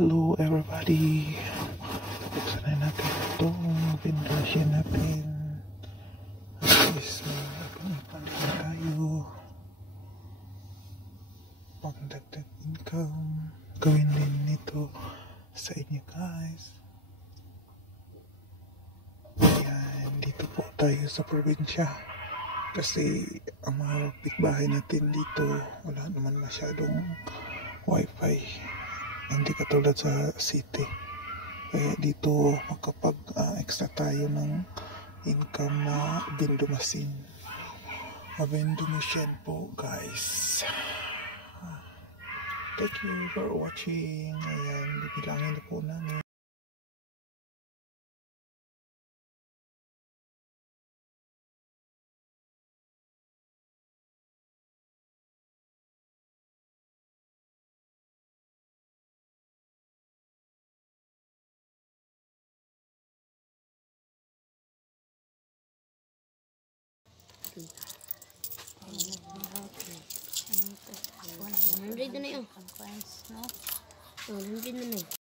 Hello everybody! Buksan na natin itong pinrasya natin. At least pang-ipon din tayo. Pang-dagdag income. Gawin din nito sa inyo guys. Ayan, dito po tayo sa probinsya. Kasi ang mga bahay natin dito, wala naman masyadong wifi. Hindi katulad sa city. Kaya dito makapag-extra tayo ng income na bindumasin. Mabindumasin po guys. Thank you for watching. Ayan, bibilangin na po namin. Nandito na yun. 100 na na.